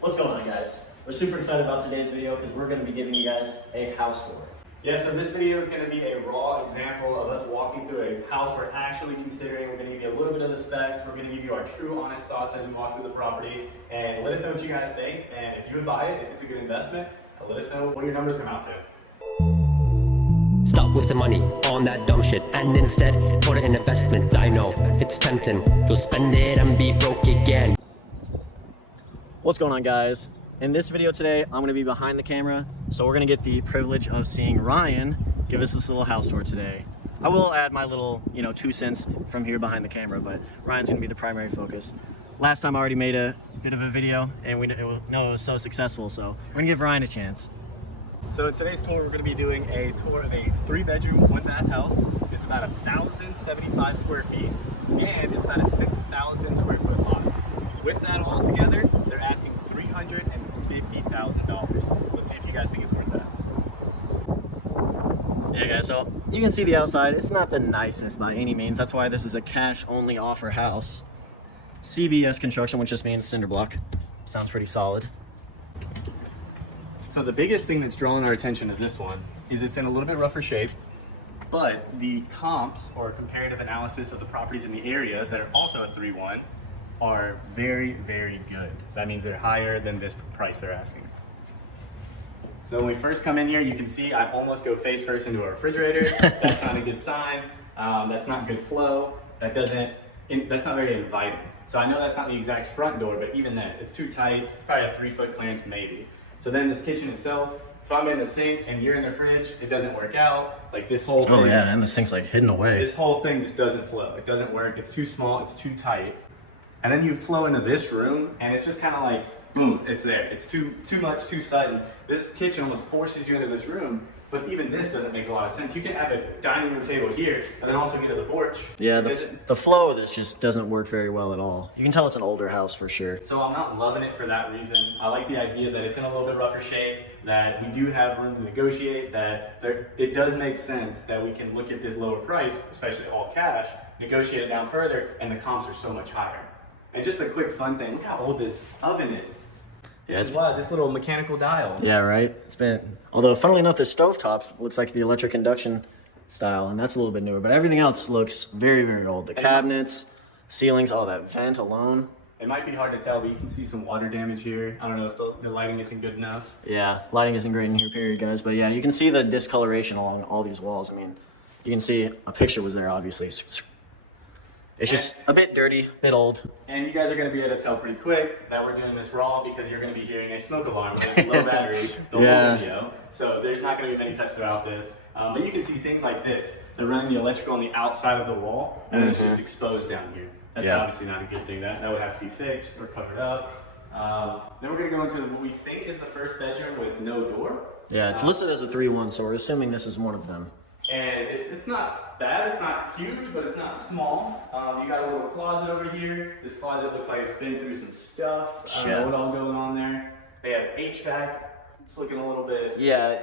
What's going on, guys? We're super excited about today's video because we're going to be giving you guys a house tour. Yeah, so this video is going to be a raw example of us walking through a house we're actually considering. We're going to give you a little bit of the specs. We're going to give you our true, honest thoughts as we walk through the property. And let us know what you guys think. And if you would buy it, if it's a good investment, let us know what your numbers come out to. Stop wasting money on that dumb shit and instead put it in investment. I know it's tempting. You'll spend it and be broke again. What's going on, guys? In this video today, I'm going to be behind the camera, so we're going to get the privilege of seeing Ryan give us this little house tour today. I will add my little, 2 cents from here behind the camera, but Ryan's going to be the primary focus. Last time I already made a bit of a video, and we know it was so successful, so we're going to give Ryan a chance. So in today's tour, we're going to be doing a tour of a 3-bedroom, 1-bath house. It's about 1,075 square feet, and it's about a 6,000 square foot lot. With that all together, they're asking $350,000. Let's see if you guys think it's worth that. Yeah, guys, so you can see the outside. It's not the nicest by any means. That's why this is a cash-only offer house. CBS construction, which just means cinder block. Sounds pretty solid. So the biggest thing that's drawing our attention to this one is it's in a little bit rougher shape, but the comps or comparative analysis of the properties in the area that are also at 3.1 are very, very good. That means they're higher than this price they're asking. So when we first come in here, you can see I almost go face first into a refrigerator. That's not a good sign. That's not good flow. That's not very inviting. So I know that's not the exact front door, but even then, it's too tight. It's probably a 3-foot clearance maybe. So then this kitchen itself, if I'm in the sink and you're in the fridge, it doesn't work out. Like this whole thing. Oh yeah, and the sink's like hidden away. This whole thing just doesn't flow. It doesn't work. It's too small. It's too tight. And then you flow into this room, and it's just kind of like, boom, it's there. It's too much, too sudden. This kitchen almost forces you into this room, but even this doesn't make a lot of sense. You can have a dining room table here, and then also get to the porch. Yeah, the flow of this just doesn't work very well at all. You can tell it's an older house for sure. So I'm not loving it for that reason. I like the idea that it's in a little bit rougher shape, that we do have room to negotiate, that it does make sense that we can look at this lower price, especially all cash, negotiate it down further, and the comps are so much higher. And just a quick fun thing, look how old this oven is. Yeah, it's this little mechanical dial. Yeah, right. It's been, although funnily enough, the stovetop looks like the electric induction style, and that's a little bit newer. But everything else looks very, very old. The cabinets, ceilings, all that vent alone. It might be hard to tell, but you can see some water damage here. I don't know if the lighting isn't good enough. Yeah, lighting isn't great in here, period, guys. But yeah, you can see the discoloration along all these walls. I mean, you can see a picture was there, obviously. It's just a bit dirty, a bit old. And you guys are going to be able to tell pretty quick that we're doing this raw because you're going to be hearing a smoke alarm with low battery the whole video. So there's not going to be many cuts throughout this. But you can see things like this. They're running the electrical on the outside of the wall, and it's just exposed down here. That's obviously not a good thing. That would have to be fixed or covered up. Then we're going to go into what we think is the first bedroom with no door. Yeah, it's listed as a 3-1, so we're assuming this is one of them. And it's not bad, it's not huge, but it's not small. You got a little closet over here. This closet looks like it's been through some stuff. I don't know what all going on there. They have HVAC. It's looking a little bit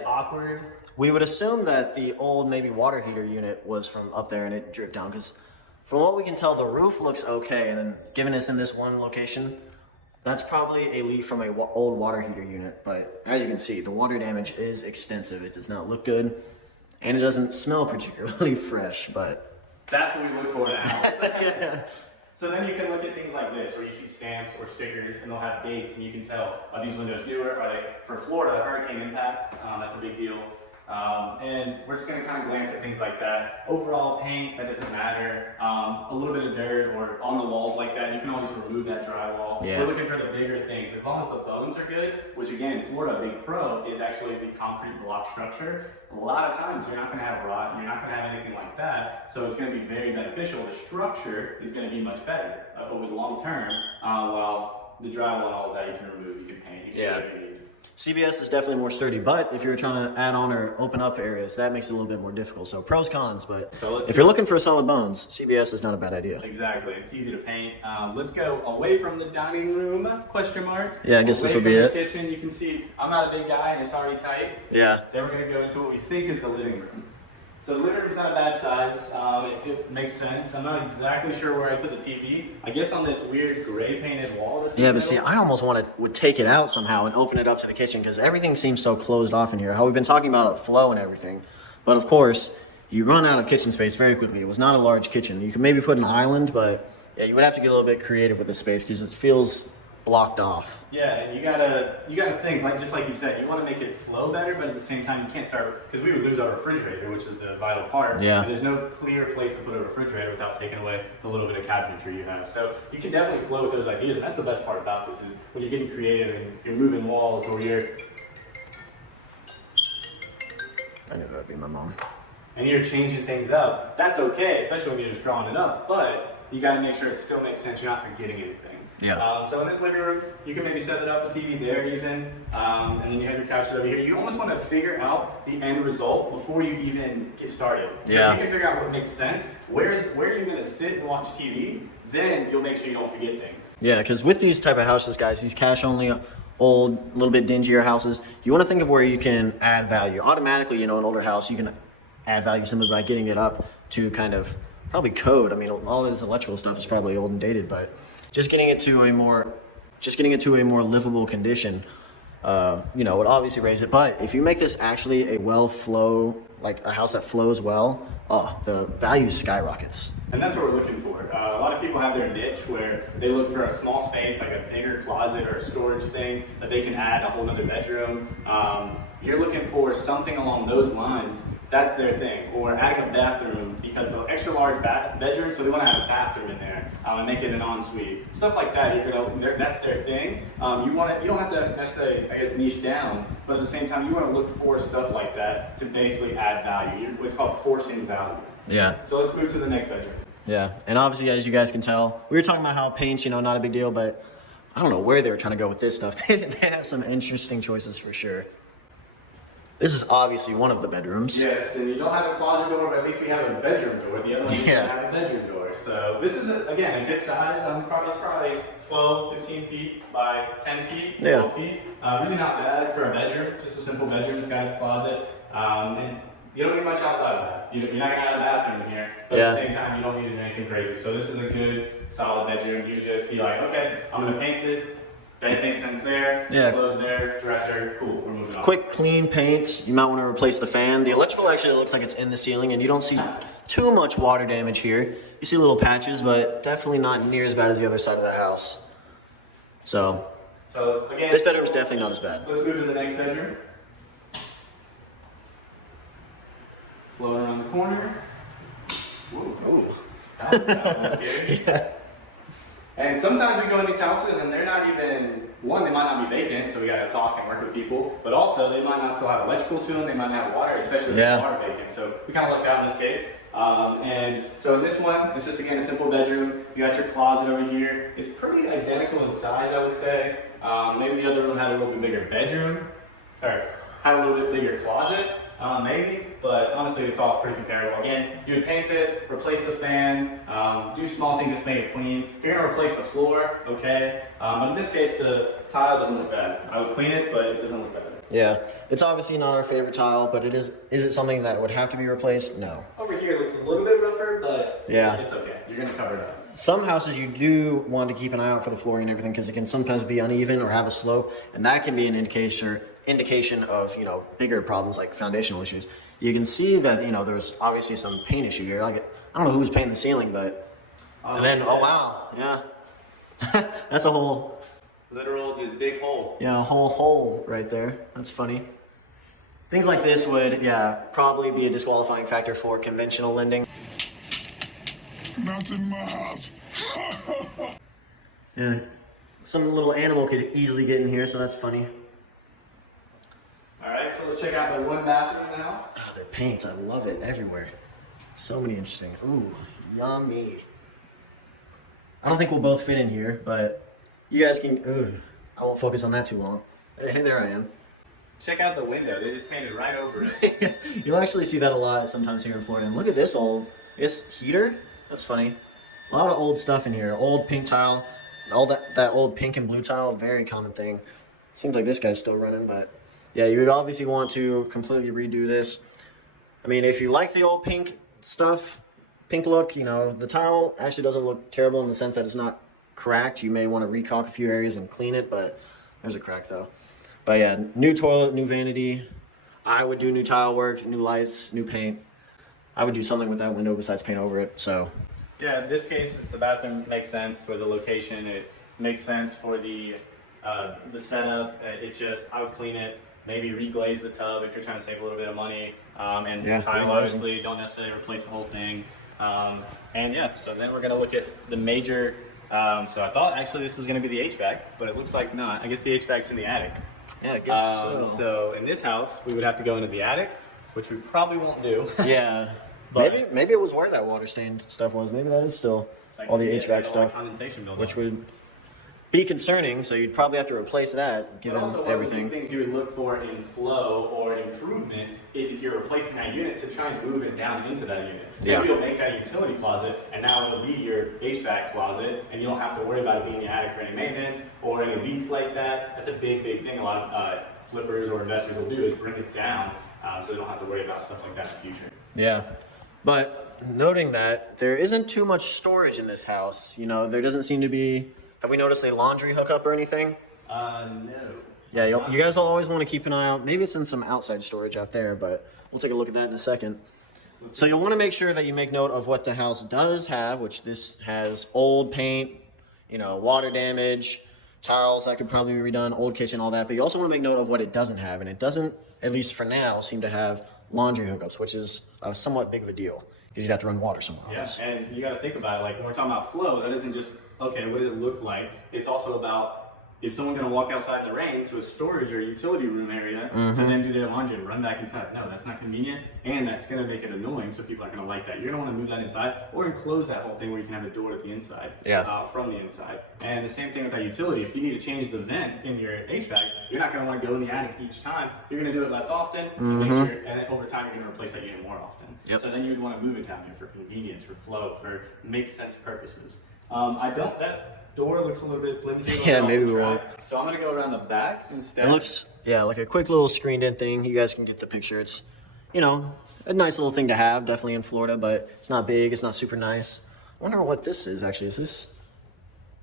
awkward. We would assume that the old maybe water heater unit was from up there and it dripped down, because from what we can tell, the roof looks okay, and then given it's in this one location, that's probably a leak from an old water heater unit. But as you can see, the water damage is extensive. It does not look good. And it doesn't smell particularly fresh, but... That's what we look for in a house. So then you can look at things like this, where you see stamps or stickers, and they'll have dates, and you can tell, are these windows newer? Are they, for Florida, hurricane impact? That's a big deal. And we're just going to kind of glance at things like that. Overall paint, that doesn't matter. A little bit of dirt or on the walls like that, you can always remove that drywall. Yeah. We're looking for the bigger things. As long as the bones are good, which again in Florida, a big pro is actually the concrete block structure. A lot of times you're not going to have rot, you're not going to have anything like that, so it's going to be very beneficial. The structure is going to be much better over the long term, while the drywall and all of that you can remove, you can paint, you can do whatever you need. CBS is definitely more sturdy, but if you're trying to add on or open up areas, that makes it a little bit more difficult. So pros, cons, but if you're looking for solid bones, CBS is not a bad idea. Exactly, it's easy to paint. Let's go away from the dining room, question mark. Yeah, I guess this would be it. it. The kitchen, you can see I'm not a big guy and it's already tight. Yeah. Then we're gonna go into what we think is the living room. So the living room's not a bad size. It makes sense. I'm not exactly sure where I put the TV. I guess on this weird gray painted wall that's in Yeah, the but see, middle. I almost would take it out somehow and open it up to the kitchen because everything seems so closed off in here. How we've been talking about a flow and everything, but of course, you run out of kitchen space very quickly. It was not a large kitchen. You could maybe put an island, but yeah, you would have to get a little bit creative with the space because it feels blocked off. Yeah, and you gotta think, like just like you said, you want to make it flow better, but at the same time you can't start, because we would lose our refrigerator, which is the vital part. Yeah. And there's no clear place to put a refrigerator without taking away the little bit of cabinetry you have. So you can definitely flow with those ideas, and that's the best part about this is when you're getting creative and you're moving walls or you're I knew that'd be my mom. changing things up. That's okay, especially when you're just drawing it up. But you got to make sure it still makes sense. You're not forgetting anything. Yeah. So in this living room, you can maybe set it up, the TV there even, and then you have your couch over here. You almost want to figure out the end result before you even get started. Yeah. If you can figure out what makes sense, where are you going to sit and watch TV, then you'll make sure you don't forget things. Yeah, because with these type of houses, guys, these cash only, old, a little bit dingier houses, you want to think of where you can add value. Automatically, an older house, you can add value simply by getting it up to kind of probably code. I mean, all of this electrical stuff is probably old and dated, but just getting it to a more livable condition, would obviously raise it. But if you make this actually a like a house that flows well, the value skyrockets. And that's what we're looking for. A lot of people have their niche where they look for a small space, like a bigger closet or a storage thing that they can add a whole nother bedroom. You're looking for something along those lines. That's their thing. Or adding a bathroom because it's an extra large bedroom, so they want to have a bathroom in there and make it an ensuite. Stuff like that. That's their thing. You don't have to necessarily, I guess, niche down, but at the same time, you want to look for stuff like that to basically add value. What's called forcing value. Yeah. So let's move to the next bedroom. Yeah, and obviously, as you guys can tell, we were talking about how paint's, not a big deal, but I don't know where they were trying to go with this stuff. They have some interesting choices for sure. This is obviously one of the bedrooms. Yes, and you don't have a closet door, but at least we have a bedroom door. The other one doesn't have a bedroom door. So this is, again, a good size. It's probably 12, 15 feet by 10 feet, 12 feet. Really not bad for a bedroom, just a simple bedroom. It's got its closet. And you don't need much outside of that. You're not going to have a bathroom in here, but at the same time, you don't need anything crazy. So this is a good, solid bedroom. You just be like, okay, I'm going to paint it. Bed makes sense there. Yeah. Clothes there. Dresser. Cool. We're moving on. Quick, clean paint. You might want to replace the fan. The electrical actually looks like it's in the ceiling, and you don't see too much water damage here. You see little patches, but definitely not near as bad as the other side of the house. So Again, this bedroom's definitely not as bad. let's move to the next bedroom. Floating around the corner. Whoa. Ooh. That was scary. Yeah. And sometimes we go in these houses and they're not even, one, they might not be vacant, so we gotta talk and work with people, but also they might not still have electrical to them, they might not have water, especially if they are vacant. So we kind of lucked out in this case. And so in this one, it's just again a simple bedroom. You got your closet over here. It's pretty identical in size, I would say. Maybe the other room had a little bit bigger bedroom, or had a little bit bigger closet. Maybe, but honestly, it's all pretty comparable. Again, you would paint it, replace the fan, do small things, just make it clean. If you're gonna replace the floor, okay. But in this case, the tile doesn't look bad. I would clean it, but it doesn't look bad. Yeah, it's obviously not our favorite tile, but is it something that would have to be replaced? No. Over here, it looks a little bit rougher, but Yeah. it's okay. You're gonna cover it up. Some houses you do want to keep an eye out for the flooring and everything because it can sometimes be uneven or have a slope, and that can be an indication of bigger problems like foundational issues. You can see that there's obviously some paint issue here. Like I don't know who's painting the ceiling, but and then oh wow, yeah, that's a whole Literal, just big hole. a whole hole right there. That's funny. Things like this would probably be a disqualifying factor for conventional lending. Not in my house. Yeah, some little animal could easily get in here, so that's funny. All right, so let's check out the one bathroom in the house. Ah, their paint, I love it everywhere. So many interesting. Ooh, yummy. I don't think we'll both fit in here, but you guys can. I won't focus on that too long. Hey, there I am. Check out the window. They just painted right over it. You'll actually see that a lot sometimes here in Florida. And look at this heater. That's funny. A lot of old stuff in here. Old pink tile. All that old pink and blue tile, very common thing. Seems like this guy's still running, but yeah, you would obviously want to completely redo this. I mean, if you like the old pink stuff, pink look, you know, the tile actually doesn't look terrible in the sense that it's not cracked. You may want to recaulk a few areas and clean it, but there's a crack though. But yeah, new toilet, new vanity. I would do new tile work, new lights, new paint. I would do something with that window besides paint over it, so. Yeah, in this case, the bathroom makes sense for the location. It makes sense for the setup. It's just, I would clean it, maybe reglaze the tub if you're trying to save a little bit of money. And Yeah, tile, reglazing. obviously, don't necessarily replace the whole thing. And yeah, so then we're gonna look at the major, so I thought actually this was gonna be the HVAC, but it looks like not. I guess the HVAC's in the attic. Yeah, I guess So in this house, we would have to go into the attic, which we probably won't do. Yeah. But- maybe it was where that water stained stuff was. Maybe that is still all the Yeah, HVAC all stuff, condensation buildup. which would be concerning. So you'd probably have to replace that, But given also, one of the everything. big things you would look for in flow or improvement is if you're replacing that unit to try and move it down into that unit. Yeah. Maybe you'll make that utility closet, and now it'll be your HVAC closet, and you don't have to worry about it being in the attic for any maintenance or any leaks like that. That's a big, big thing a lot of flippers or investors will do is bring it down so they don't have to worry about stuff like that in the future. Yeah. But noting that there isn't too much storage in this house. You know, there doesn't seem to be. Have we noticed a laundry hookup or anything? No. Yeah, you guys will always want to keep an eye out. Maybe it's in some outside storage out there, but we'll take a look at that in a second. So you'll want to make sure that you make note of what the house does have, which this has old paint, you know, water damage, tiles that could probably be redone, old kitchen, all that. But you also want to make note of what it doesn't have, and it doesn't, at least for now, seem to have laundry hookups, which is a somewhat big of a deal because you'd have to run water somewhere Yeah, else. and you got to think about it. Like when we're talking about flow, that isn't just okay. What does it look like? It's also about is someone going to walk outside in the rain to a storage or utility room area to then do their laundry and run back inside? No, that's not convenient, and that's going to make it annoying. So people aren't going to like that. You're going to want to move that inside or enclose that whole thing where you can have a door at the inside. From the inside. And the same thing with that utility. If you need to change the vent in your HVAC, you're not going to want to go in the attic each time. You're going to do it less often. And make sure, and then over time, you're going to replace that unit more often. Yep. So then you'd want to move it down here for convenience, for flow, for make sense purposes. That door looks a little bit flimsy. Yeah, maybe we won't. So I'm going to go around the back instead. It looks, yeah, like a quick little screened in thing. You guys can get the picture. It's, you know, a nice little thing to have, definitely in Florida, but it's not big. It's not super nice. I wonder what this is actually. Is this,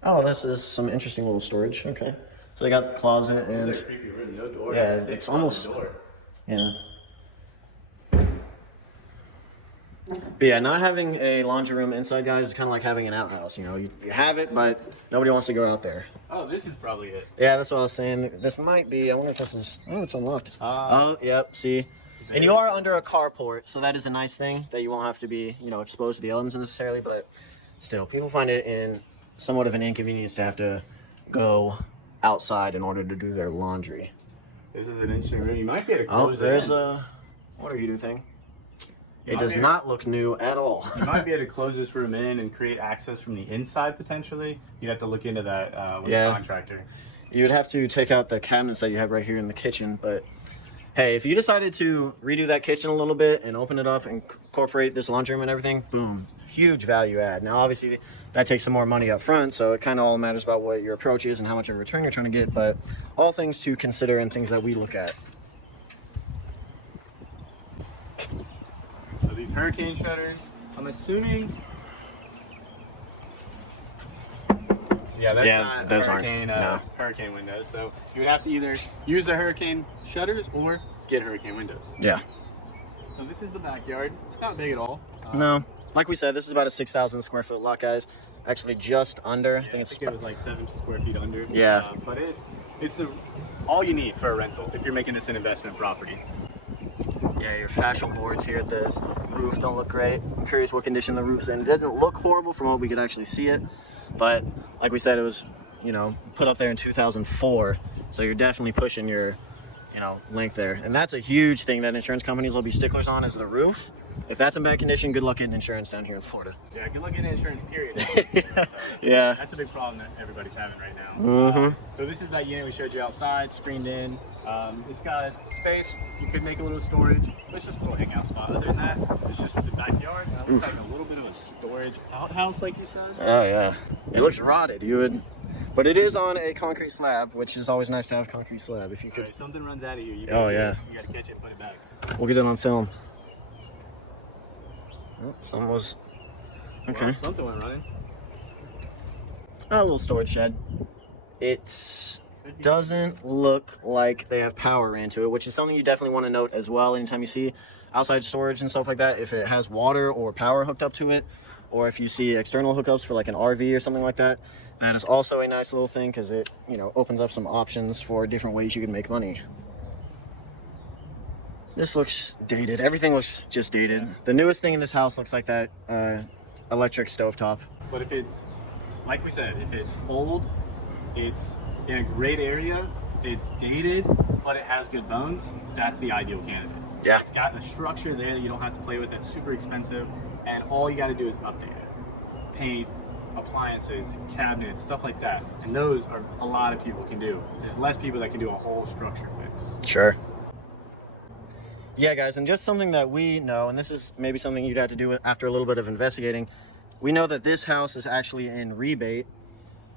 oh, this is some interesting little storage. Okay. So they got the closet and, It's a creepy room, no door. yeah, Thick it's almost, door. yeah. But yeah, not having a laundry room inside, guys, is kind of like having an outhouse. You know, you have it, but nobody wants to go out there. Oh, this is probably it. Yeah, that's what I was saying. This might be, I wonder if this is, oh, it's unlocked. Oh, yep, see. And you are under a carport, so that is a nice thing that you won't have to be, you know, exposed to the elements necessarily, but still, people find it in somewhat of an inconvenience to have to go outside in order to do their laundry. This is an interesting room. You might be able to Oh, close there's it in. a water heater thing. It might does be- not look new at all. You might be able to close this room in and create access from the inside potentially. You'd have to look into that with Yeah. a contractor. You would have to take out the cabinets that you have right here in the kitchen, but hey, if you decided to redo that kitchen a little bit and open it up and incorporate this laundry room and everything, boom, huge value add. Now, obviously, that takes some more money up front, so it kind of all matters about what your approach is and how much of a return you're trying to get, but all things to consider and things that we look at. So these hurricane shutters, I'm assuming. Yeah, that's Yeah, not those aren't, hurricane, no. hurricane windows. So you would have to either use the hurricane shutters or get hurricane windows. Yeah. So this is the backyard. It's not big at all. No, like we said, this is about a 6,000 square foot lot, guys. Actually, just under. I I think it's. think it was like 7 square feet under. Yeah. But it's all you need for a rental if you're making this an investment property. Yeah, your fascial boards here at this roof don't look great. I'm curious what condition the roof's in. It didn't look horrible from what we could actually see it, but like we said, it was, you know, put up there in 2004, so you're definitely pushing your, you know, length there. And that's a huge thing that insurance companies will be sticklers on, is the roof. If that's in bad condition, good luck getting insurance down here in Florida. Yeah, good luck getting insurance, period. Yeah. That's a big problem that everybody's having right now. Mhm. So this is that unit we showed you outside, screened in. It's got space. You could make a little storage. It's just a little hangout spot. Other than that, it's just the backyard. And it looks like a little bit of a storage outhouse, like you said. Oh yeah. It looks rotted. You would, but it is on a concrete slab, which is always nice to have concrete slab. If you could, Alright, something runs out of here. You Oh, yeah. You gotta catch it and put it back. we'll get it on film. Oh, something was okay. Well, something went running. A little storage shed. It doesn't look like they have power into it, which is something you definitely want to note as well anytime you see outside storage and stuff like that. If it has water or power hooked up to it, or if you see external hookups for like an RV or something like that, that is also a nice little thing because it, you know, opens up some options for different ways you can make money. This looks dated. Everything looks just dated. The newest thing in this house looks like that electric stovetop. But if it's, like we said, if it's old, it's in a great area, it's dated, but it has good bones, that's the ideal candidate. Yeah. It's got a structure there that you don't have to play with that's super expensive, and all you got to do is update it. Paint, appliances, cabinets, stuff like that. And those are a lot of people can do. There's less people that can do a whole structure fix. Sure. Yeah, guys, and just something that we know, and this is maybe something you'd have to do with after a little bit of investigating. We know that this house is actually in rebate,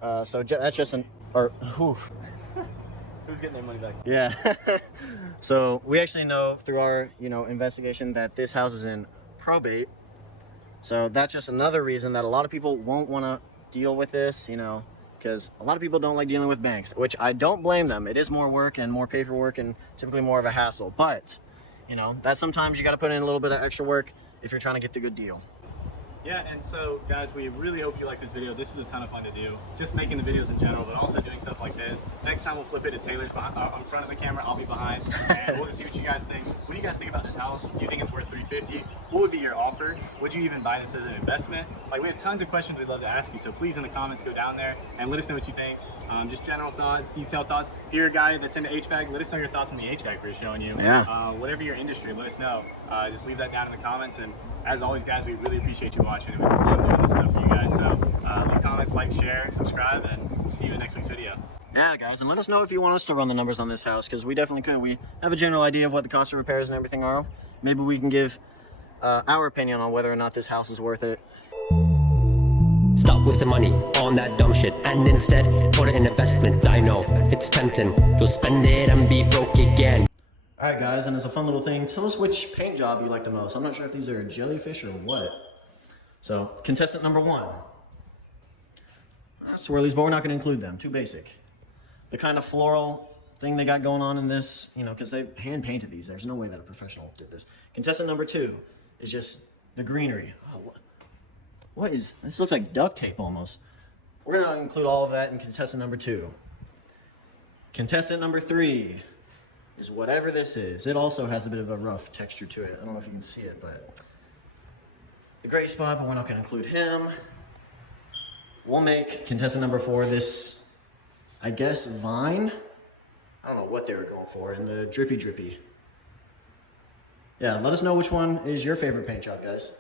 so that's just an whew. Who's getting their money back? Yeah. So we actually know through our, you know, investigation that this house is in probate. So that's just another reason that a lot of people won't want to deal with this, you know, because a lot of people don't like dealing with banks, which I don't blame them. It is more work and more paperwork and typically more of a hassle. But, you know, that sometimes you got to put in a little bit of extra work if you're trying to get the good deal. Yeah, and so guys, we really hope you like this video. This is a ton of fun to do. Just making the videos in general, but also doing stuff like this. Next time we'll flip it to Taylor's behind, in front of the camera, I'll be behind, and we'll just see what you guys think. What do you guys think about this house? Do you think it's worth $350? What would be your offer? Would you even buy this as an investment? Like, we have tons of questions we'd love to ask you, so please in the comments go down there and let us know what you think. Just general thoughts, detailed thoughts. If you're a guy that's into HVAC, let us know your thoughts on the HVAC we're showing you. Yeah. Whatever your industry, let us know. Just leave that down in the comments. And as always, guys, we really appreciate you watching. And we love doing this stuff for you guys. So leave comments, like, share, subscribe, and we'll see you in next week's video. Yeah, guys, and let us know if you want us to run the numbers on this house, because we definitely could. We have a general idea of what the cost of repairs and everything are. Maybe we can give our opinion on whether or not this house is worth it. Stop wasting money on that dumb shit and instead put it in investment. I know it's tempting, you'll spend it and be broke again. All right, guys, and as a fun little thing, tell us which paint job you like the most. I'm not sure if these are jellyfish or what. So, contestant number 1. Swirlies, but we're not going to include them. Too basic. The kind of floral thing they got going on in this, you know, because they hand painted these. There's no way that a professional did this. Contestant number 2 is just the greenery. Oh, what is this? Looks like duct tape almost. We're going to include all of that in contestant number 2. Contestant number 3 is whatever this is. It also has a bit of a rough texture to it. I don't know if you can see it, but the gray spot, but we're not going to include him. We'll make contestant number 4 this, I guess, vine. I don't know what they were going for, and the drippy. Yeah, let us know which one is your favorite paint job, guys.